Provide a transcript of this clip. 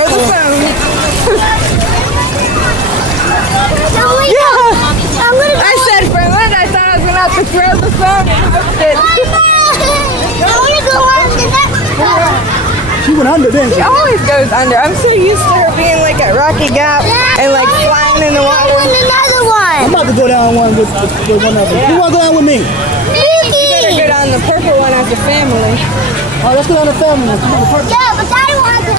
throw the phone. Yeah. I'm gonna I said for a minute I thought I was gonna have to throw the phone. I want to go under that. She went under, didn't She she? always goes under. I'm so used to her being like at Rocky Gap and like flying in the I water. want another I'm one. about to go down one with one of them. Who want to go down with me? Better go down the purple one as a family. Oh, let's go down the family one. Come on, the purple. Yeah, but Daddy wants to.